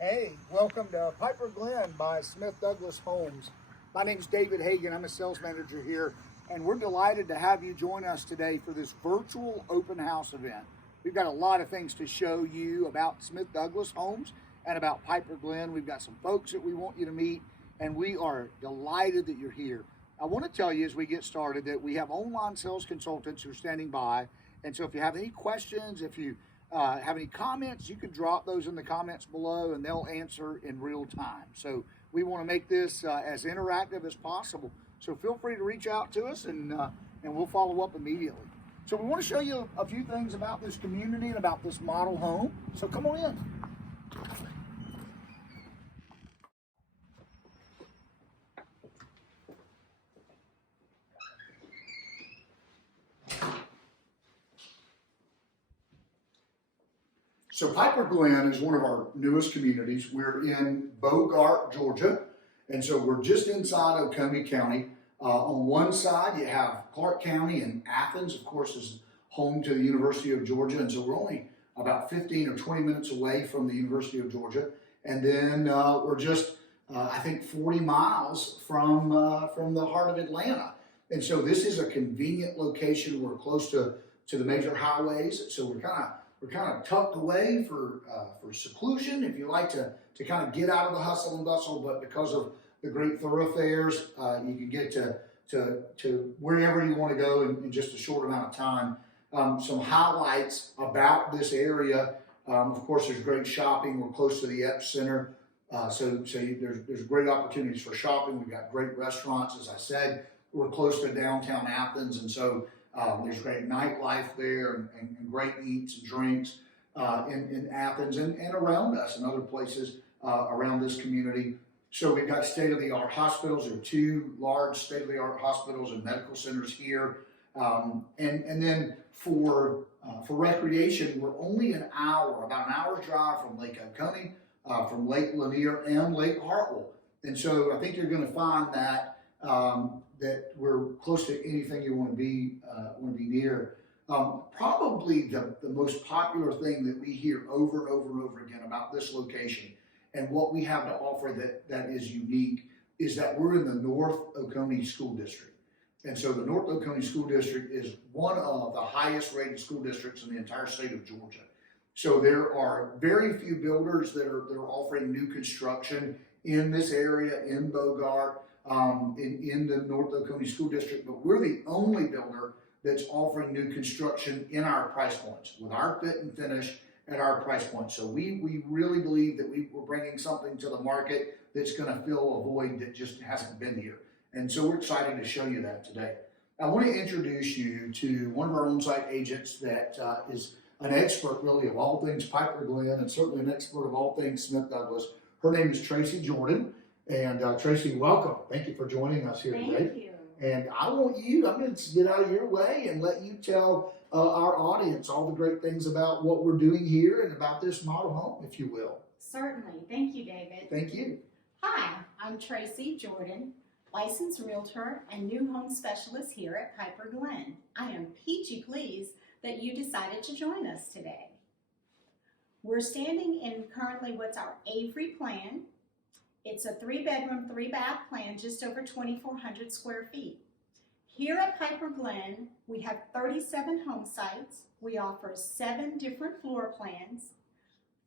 Hey, welcome to Piper Glen by Smith Douglas Homes. My name's David Hagan. I'm a sales manager here, and we're delighted to have you join us today for this virtual open house event. We've got a lot of things to show you about Smith Douglas Homes and about Piper Glen. We've got some folks that we want you to meet, and we are delighted that you're here. I want to tell you as we get started that we have online sales consultants who are standing by, and so if you have any questions, if you have any comments, you can drop those in the comments below and they'll answer in real time. So we want to make this as interactive as possible. So feel free to reach out to us and we'll follow up immediately. So we want to show you a few things about this community and about this model home. So come on in. So Piper Glen is one of our newest communities. We're in Bogart, Georgia, and so we're just inside Oconee County. On one side, you have Clark County, and Athens, of course, is home to the University of Georgia, and so we're only about 15 or 20 minutes away from the University of Georgia. And then we're just, I think, 40 miles from the heart of Atlanta. And so this is a convenient location. We're close to the major highways, so we're kind of tucked away for seclusion if you like to kind of get out of the hustle and bustle, but because of the great thoroughfares, you can get to wherever you want to go in just a short amount of time. Some highlights about this area, of course, there's great shopping. We're close to the epicenter, there's great opportunities for shopping. We've got great restaurants, as I said. We're close to downtown Athens, and so there's great nightlife there and great eats and drinks in Athens and around us and other places around this community. So we've got state-of-the-art hospitals. There are two large state-of-the-art hospitals and medical centers here. And then for recreation, we're only about an hour's drive from Lake Oconee, from Lake Lanier and Lake Hartwell. And so I think you're going to find that that we're close to anything you want to be near. Probably the most popular thing that we hear over and over and over again about this location and what we have to offer that is unique is that we're in the North Oconee School District. And so the North Oconee School District is one of the highest rated school districts in the entire state of Georgia. So there are very few builders that are offering new construction in this area, in Bogart, in the North Oconee School District, but we're the only builder that's offering new construction in our price points, with our fit and finish at our price point. So we really believe that we're bringing something to the market that's going to fill a void that just hasn't been here. And so we're excited to show you that today. I want to introduce you to one of our on-site agents that is an expert really of all things Piper Glen and certainly an expert of all things Smith Douglas. Her name is Tracy Jordan. And Tracy, welcome. Thank you for joining us here today. Thank you. And I'm going to get out of your way and let you tell our audience all the great things about what we're doing here and about this model home, if you will. Certainly. Thank you, David. Thank you. Hi, I'm Tracy Jordan, licensed realtor and new home specialist here at Piper Glen. I am peachy pleased that you decided to join us today. We're standing in currently what's our Avery plan. It's a 3-bedroom, 3-bath plan, just over 2,400 square feet. Here at Piper Glen, we have 37 home sites. We offer 7 different floor plans,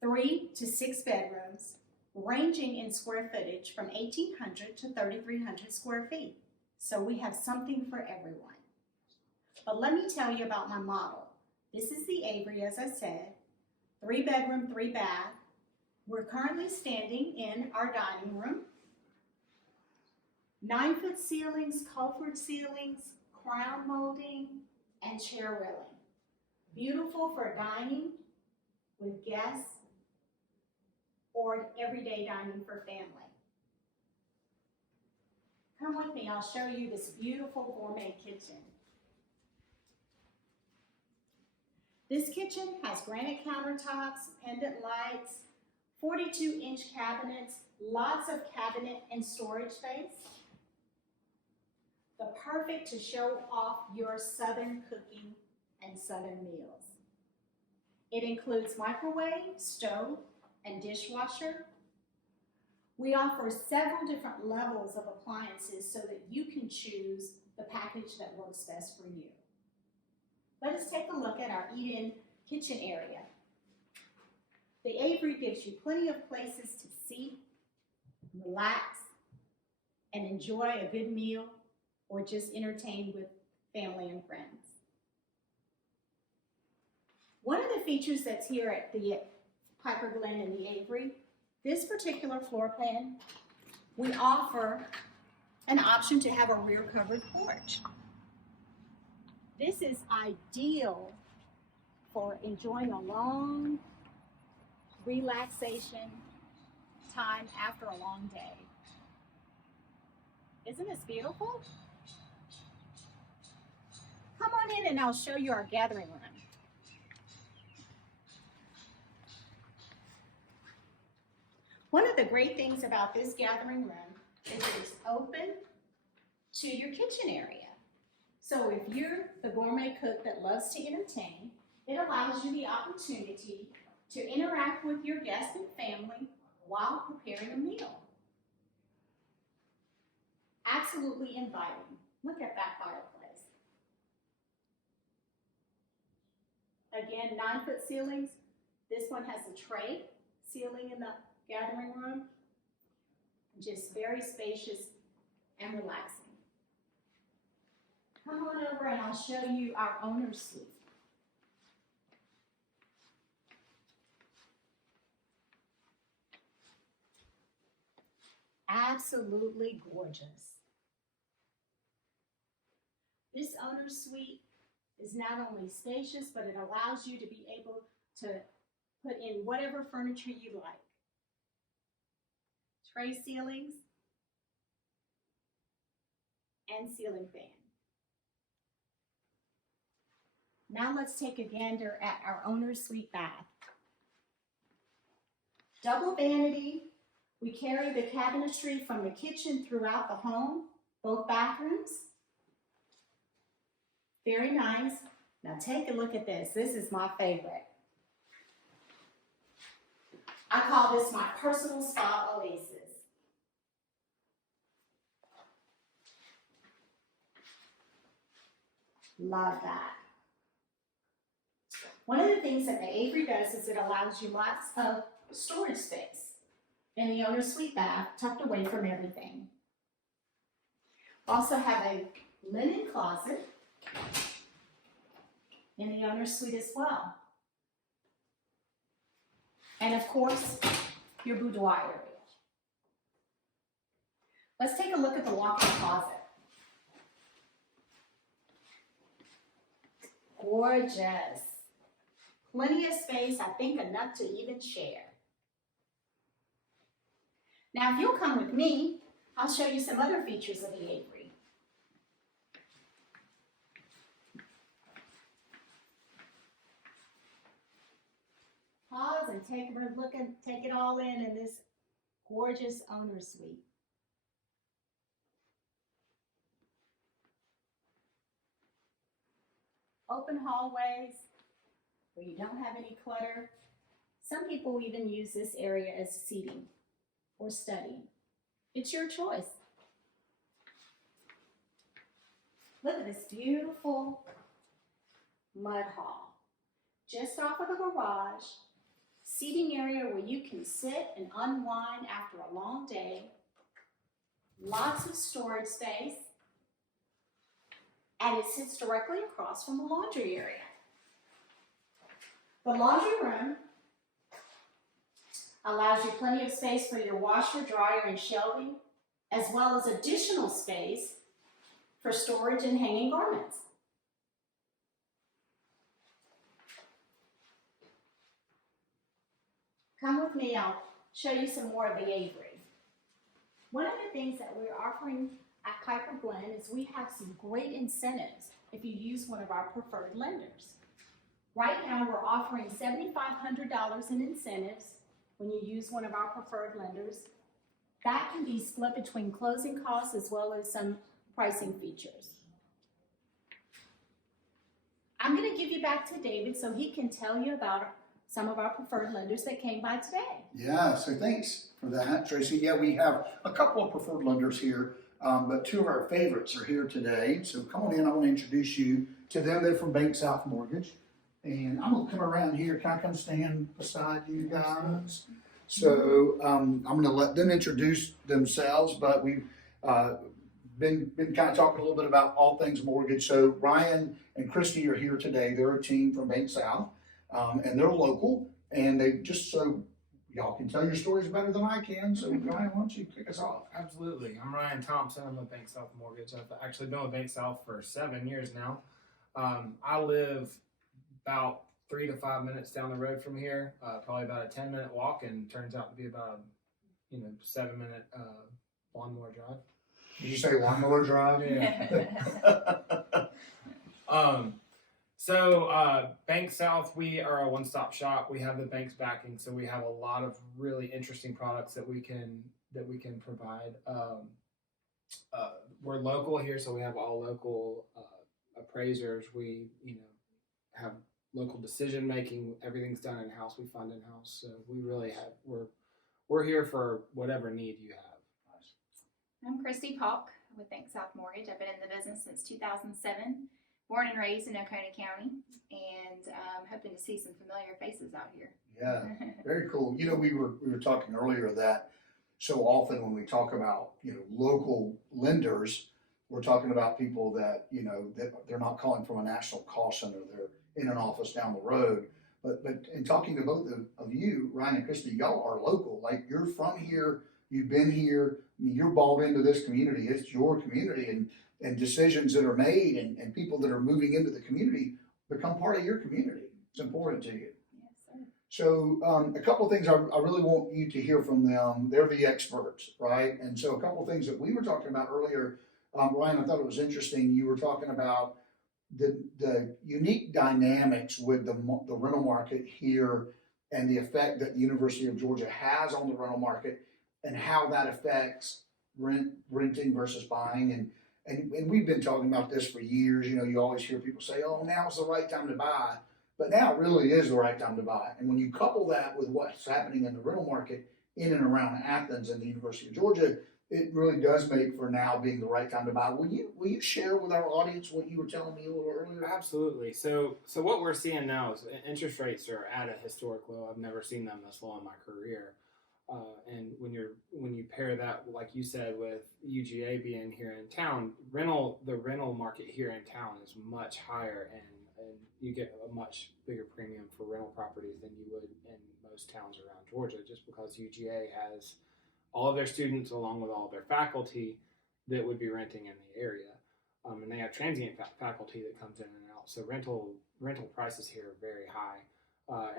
3 to 6 bedrooms, ranging in square footage from 1,800 to 3,300 square feet. So we have something for everyone. But let me tell you about my model. This is the Avery, as I said, 3-bedroom, 3-bath. We're currently standing in our dining room. 9-foot ceilings, culvert ceilings, crown molding, and chair railing. Beautiful for dining with guests or everyday dining for family. Come with me, I'll show you this beautiful gourmet kitchen. This kitchen has granite countertops, pendant lights, 42-inch cabinets, lots of cabinet and storage space. The perfect to show off your Southern cooking and Southern meals. It includes microwave, stove, and dishwasher, We offer several different levels of appliances so that you can choose the package that works best for you. Let us take a look at our eat-in kitchen area. The Avery gives you plenty of places to sit, relax, and enjoy a good meal or just entertain with family and friends. One of the features that's here at the Piper Glen and the Avery, this particular floor plan, we offer an option to have a rear covered porch. This is ideal for enjoying a long relaxation time after a long day. Isn't this beautiful? Come on in and I'll show you our gathering room. One of the great things about this gathering room is it is open to your kitchen area. So if you're the gourmet cook that loves to entertain, it allows you the opportunity to interact with your guests and family while preparing a meal. Absolutely inviting. Look at that fireplace. Again, 9-foot ceilings. This one has a tray ceiling in the gathering room. Just very spacious and relaxing. Come on over and I'll show you our owner's suite. Absolutely gorgeous. This owner's suite is not only spacious, but it allows you to be able to put in whatever furniture you like. Tray ceilings and ceiling fan. Now let's take a gander at our owner's suite bath. Double vanity. We carry the cabinetry from the kitchen throughout the home, both bathrooms. Very nice. Now take a look at this. This is my favorite. I call this my personal spa oasis. Love that. One of the things that the Avery does is it allows you lots of storage space in the owner's suite bath, tucked away from everything. Also have a linen closet in the owner's suite as well. And of course, your boudoir area. Let's take a look at the walk-in closet. Gorgeous. Plenty of space, I think enough to even share. Now, if you'll come with me, I'll show you some other features of the Avery. Pause and take a look and take it all in this gorgeous owner's suite. Open hallways where you don't have any clutter. Some people even use this area as seating or studying. It's your choice. Look at this beautiful mud hall. Just off of the garage, seating area where you can sit and unwind after a long day. Lots of storage space. And it sits directly across from the laundry area. The laundry room allows you plenty of space for your washer, dryer, and shelving, as well as additional space for storage and hanging garments. Come with me, I'll show you some more of the Avery. One of the things that we're offering at Piper Glen is we have some great incentives if you use one of our preferred lenders. Right now, we're offering $7,500 in incentives when you use one of our preferred lenders. That can be split between closing costs as well as some pricing features. I'm going to give you back to David so he can tell you about some of our preferred lenders that came by today. Yeah, so thanks for that, Tracy. Yeah, we have a couple of preferred lenders here, but two of our favorites are here today. So come on in, I want to introduce you to them. They're from Bank South Mortgage. And I'm gonna come around here, can I come stand beside you guys? So I'm gonna let them introduce themselves, but we've been kind of talking a little bit about all things mortgage. So Ryan and Christy are here today. They're a team from Bank South, and they're local, and they just so y'all can tell your stories better than I can. So Ryan, why don't you kick us off? Absolutely. I'm Ryan Thompson. I'm with Bank South Mortgage. I've actually been with Bank South for 7 years now. I live about 3 to 5 minutes down the road from here, probably about a 10-minute walk, and turns out to be about a 7-minute lawnmower drive. Did you say lawnmower drive? Yeah. So Bank South, we are a one-stop shop. We have the bank's backing, so we have a lot of really interesting products that we can provide. We're local here, so we have all local appraisers. We have local decision making. Everything's done in house. We fund in house, so we really we're here for whatever need you have. I'm Christy Polk with Bank South Mortgage. I've been in the business since 2007, born and raised in Oconee County, and hoping to see some familiar faces out here. Yeah, very cool. We were talking earlier that so often when we talk about local lenders, we're talking about people that that they're not calling from a national call center. They're in an office down the road. But in talking to both of you, Ryan and Christy, y'all are local. Like, you're from here, you've been here. I mean, you're bought into this community. It's your community, and decisions that are made and people that are moving into the community become part of your community. It's important to you. Yes, sir. So a couple of things I really want you to hear from them. They're the experts, right? And so a couple of things that we were talking about earlier, Ryan, I thought it was interesting. You were talking about the unique dynamics with the rental market here and the effect that the University of Georgia has on the rental market and how that affects renting versus buying. And we've been talking about this for years. You always hear people say, oh, now's the right time to buy. But now it really is the right time to buy. And when you couple that with what's happening in the rental market in and around Athens and the University of Georgia, it really does make for now being the right time to buy. Will you share with our audience what you were telling me a little earlier? Absolutely. So what we're seeing now is interest rates are at a historic low. I've never seen them this low in my career. And when you pair that, like you said, with UGA being here in town, the rental market here in town is much higher, and you get a much bigger premium for rental properties than you would in most towns around Georgia, just because UGA has all of their students along with all of their faculty that would be renting in the area. And they have transient faculty that comes in and out. So rental prices here are very high.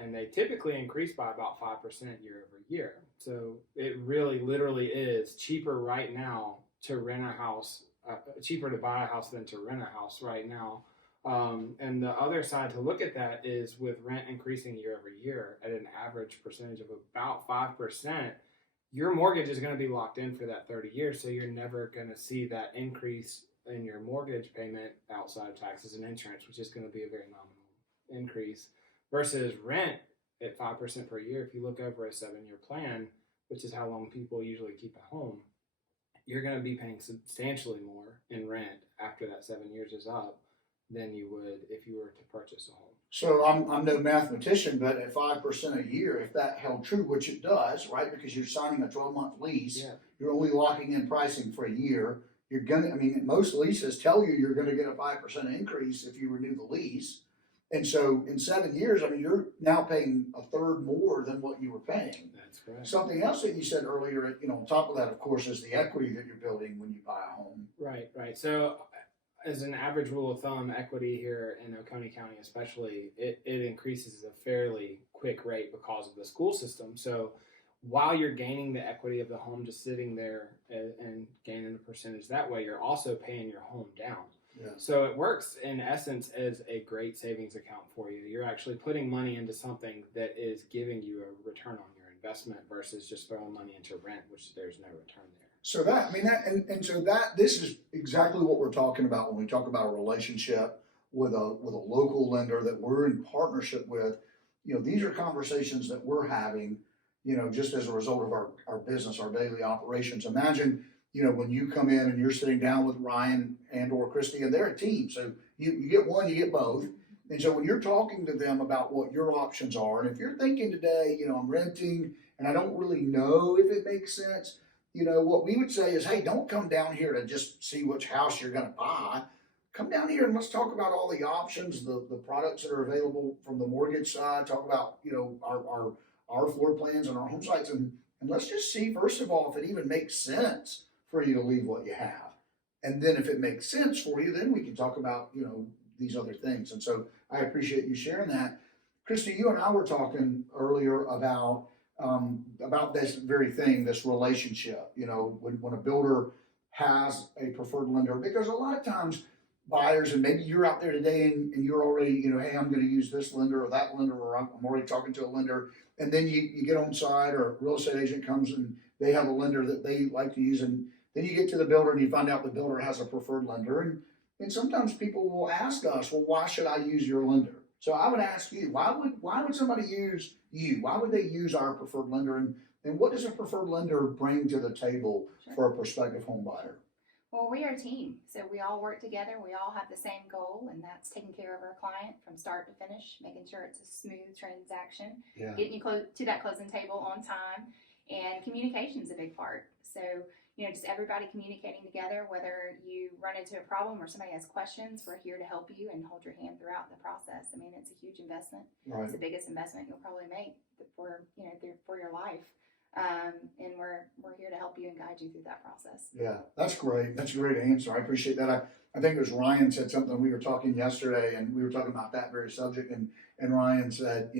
And they typically increase by about 5% year over year. So it really literally is cheaper right now to rent a house, cheaper to buy a house than to rent a house right now. And the other side to look at that is with rent increasing year over year at an average percentage of about 5%, your mortgage is going to be locked in for that 30 years. So you're never going to see that increase in your mortgage payment outside of taxes and insurance, which is going to be a very nominal increase. Versus rent at 5% per year, if you look over a 7-year plan, which is how long people usually keep a home, you're going to be paying substantially more in rent after that 7 years is up than you would if you were to purchase a home. So I'm no mathematician, but at 5% a year, if that held true, which it does, right? Because you're signing a 12-month lease, You're only locking in pricing for a year. Most leases tell you you're going to get a 5% increase if you renew the lease. And so in 7 years, you're now paying a third more than what you were paying. That's correct. Something else that you said earlier, on top of that, of course, is the equity that you're building when you buy a home. Right. So as an average rule of thumb, equity here in Oconee County especially, it increases at a fairly quick rate because of the school system. So while you're gaining the equity of the home just sitting there and gaining the percentage that way, you're also paying your home down. Yeah. So it works in essence as a great savings account for you. You're actually putting money into something that is giving you a return on your investment versus just throwing money into rent, which there's no return there. So this is exactly what we're talking about when we talk about a relationship with a local lender that we're in partnership with. these are conversations that we're having, just as a result of our business, our daily operations. Imagine, when you come in and you're sitting down with Ryan and or Christy, and they're a team. So you get one, you get both. And so when you're talking to them about what your options are, and if you're thinking today, I'm renting and I don't really know if it makes sense, what we would say is, hey, don't come down here to just see which house you're going to buy. Come down here and let's talk about all the options, the products that are available from the mortgage side. Talk about, our floor plans and our home sites, and let's just see, first of all, if it even makes sense for you to leave what you have. And then if it makes sense for you, then we can talk about, these other things. And so I appreciate you sharing that. Christy, you and I were talking earlier about this very thing, this relationship, when a builder has a preferred lender, because a lot of times buyers, and maybe you're out there today and you're already, hey, I'm going to use this lender or that lender, or I'm already talking to a lender. And then you get on site, or a real estate agent comes and they have a lender that they like to use. And then you get to the builder and you find out the builder has a preferred lender. And sometimes people will ask us, well, why should I use your lender? So I would ask you, why would somebody use you? Why would they use our preferred lender? And what does a preferred lender bring to the table for a prospective home buyer? Well, we are a team, so we all work together. We all have the same goal, and that's taking care of our client from start to finish, making sure it's a smooth transaction, getting you to that closing table on time, and communication is a big part. So, just everybody communicating together, whether you run into a problem or somebody has questions, we're here to help you and hold your hand throughout the process. I mean, it's a huge investment. Right. It's the biggest investment you'll probably make for your life. And we're here to help you and guide you through that process. Yeah, that's great. That's a great answer. I appreciate that. I think it was Ryan said something. We were talking yesterday and we were talking about that very subject. And Ryan said,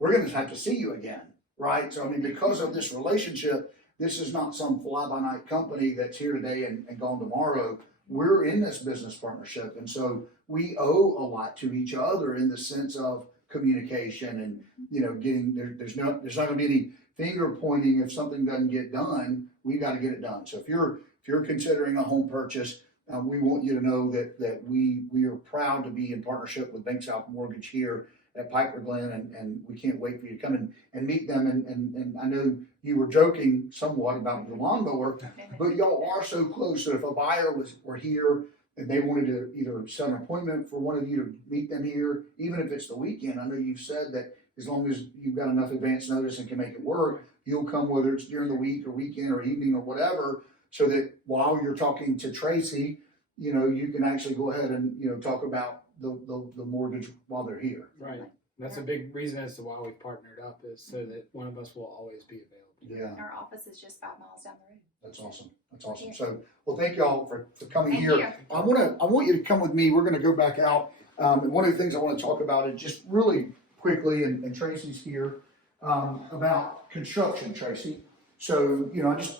we're going to have to see you again, right? So, I mean, because of this relationship, this is not some fly-by-night company that's here today and gone tomorrow. We're in this business partnership. And so we owe a lot to each other in the sense of communication and, there's not going to be any finger pointing if something doesn't get done. We got to get it done. So if you're considering a home purchase, we want you to know that we are proud to be in partnership with Bank South Mortgage here at Piper Glen, and we can't wait for you to come and meet them. And I know you were joking somewhat about the lawnmower, but y'all are so close that if a buyer were here and they wanted to either set an appointment for one of you to meet them here, even if it's the weekend, I know you've said that as long as you've got enough advance notice and can make it work, you'll come whether it's during the week or weekend or evening or whatever, so that while you're talking to Tracy, you can actually go ahead and, talk about the mortgage while they're here. Right. That's a big reason as to why we've partnered up, is so that one of us will always be available. Yeah. Our office is just 5 miles down the road. That's awesome. That's awesome. Yeah. So, well, thank y'all for coming Thank here. you. I want you to come with me. We're going to go back out. And one of the things I want to talk about is just really quickly, and Tracy's here, about construction, Tracy. So,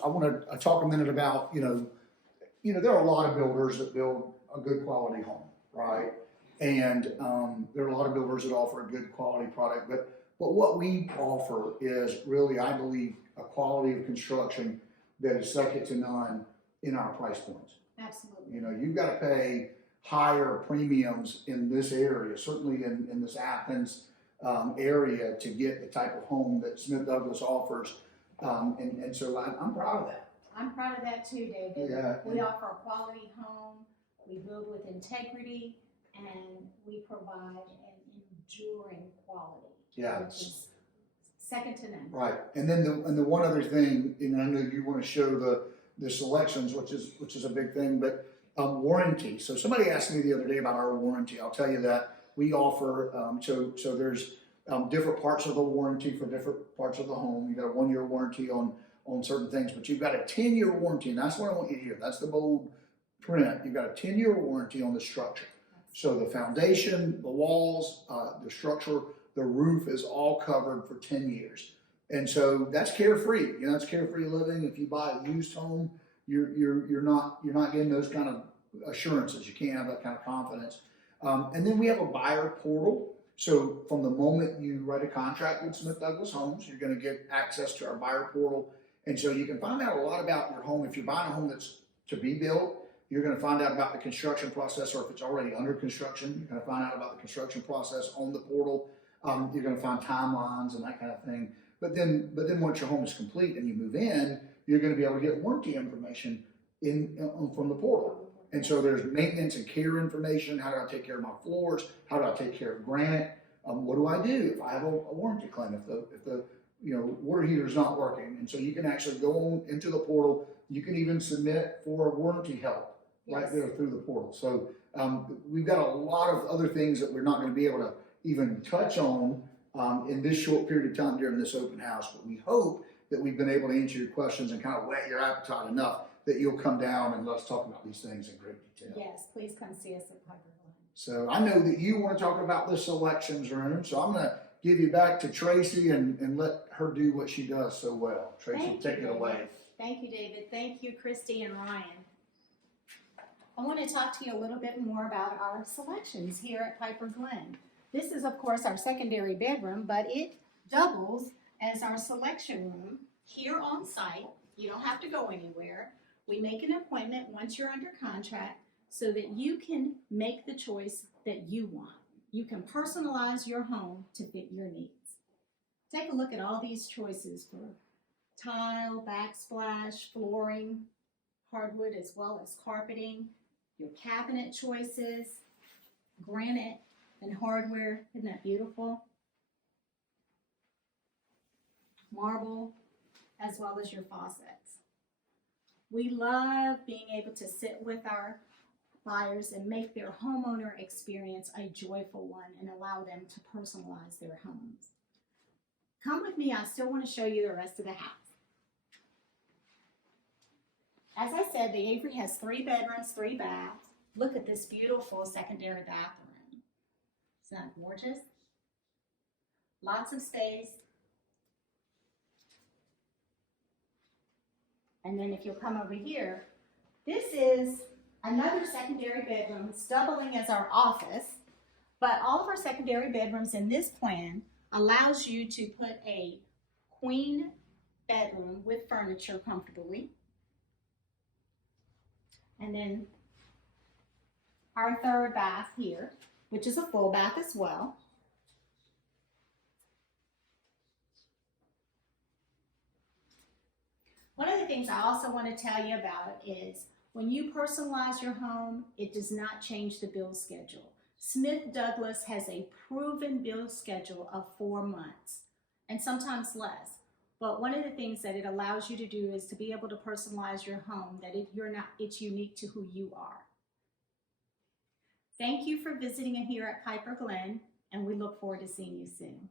I want to talk a minute about, there are a lot of builders that build a good quality home, right? And there are a lot of builders that offer a good quality product, but what we offer is really, I believe, a quality of construction that is second to none in our price points. Absolutely. You've got to pay higher premiums in this area, certainly in this Athens area, to get the type of home that Smith Douglas offers. And so I'm proud of that. I'm proud of that too, David. Yeah. We offer a quality home, we build with integrity, and we provide an enduring quality. Yeah. Which is second to none. Right. And then the one other thing, and I know you want to show the selections, which is a big thing, but warranty. So somebody asked me the other day about our warranty. I'll tell you that we offer, so there's different parts of the warranty for different parts of the home. You got a 1-year warranty on certain things, but you've got a 10-year warranty, and that's what I want you to hear. That's the bold print. You've got a 10-year warranty on the structure. So the foundation, the walls, the structure, the roof is all covered for 10 years. And so that's carefree. That's carefree living. If you buy a used home, you're not getting those kind of assurances. You can't have that kind of confidence. And then we have a buyer portal. So from the moment you write a contract with Smith Douglas Homes, you're going to get access to our buyer portal. And so you can find out a lot about your home. If you're buying a home that's to be built, you're going to find out about the construction process, or if it's already under construction, you're going to find out about the construction process on the portal. You're going to find timelines and that kind of thing. But then once your home is complete and you move in, you're going to be able to get warranty information from the portal. And so there's maintenance and care information. How do I take care of my floors? How do I take care of granite? What do I do if I have a warranty claim, if the water heater is not working? And so you can actually go on into the portal. You can even submit for warranty help right there through the portal. So we've got a lot of other things that we're not going to be able to even touch on in this short period of time during this open house. But we hope that we've been able to answer your questions and kind of whet your appetite enough that you'll come down and let's talk about these things in great detail. Yes, please come see us at Piper Glen. So I know that you want to talk about the selections room, so I'm going to give you back to Tracy and let her do what she does so well. Tracy, take it away. Thank you, David. Thank you, Christy and Ryan. I want to talk to you a little bit more about our selections here at Piper Glen. This is, of course, our secondary bedroom, but it doubles as our selection room here on site. You don't have to go anywhere. We make an appointment once you're under contract so that you can make the choice that you want. You can personalize your home to fit your needs. Take a look at all these choices for tile, backsplash, flooring, hardwood as well as carpeting, your cabinet choices, granite and hardware. Isn't that beautiful? Marble, as well as your faucets. We love being able to sit with our buyers and make their homeowner experience a joyful one and allow them to personalize their homes. Come with me, I still want to show you the rest of the house. As I said, the Avery has 3 bedrooms, 3 baths. Look at this beautiful secondary bathroom. Isn't that gorgeous? Lots of space. And then if you'll come over here, this is another secondary bedroom. It's doubling as our office, but all of our secondary bedrooms in this plan allows you to put a queen bedroom with furniture comfortably. And then our 3rd bath here, which is a full bath as well. One of the things I also want to tell you about is when you personalize your home, it does not change the bill schedule. Smith Douglas has a proven bill schedule of 4 months and sometimes less. But one of the things that it allows you to do is to be able to personalize your home, that it's unique to who you are. Thank you for visiting here at Piper Glen, and we look forward to seeing you soon.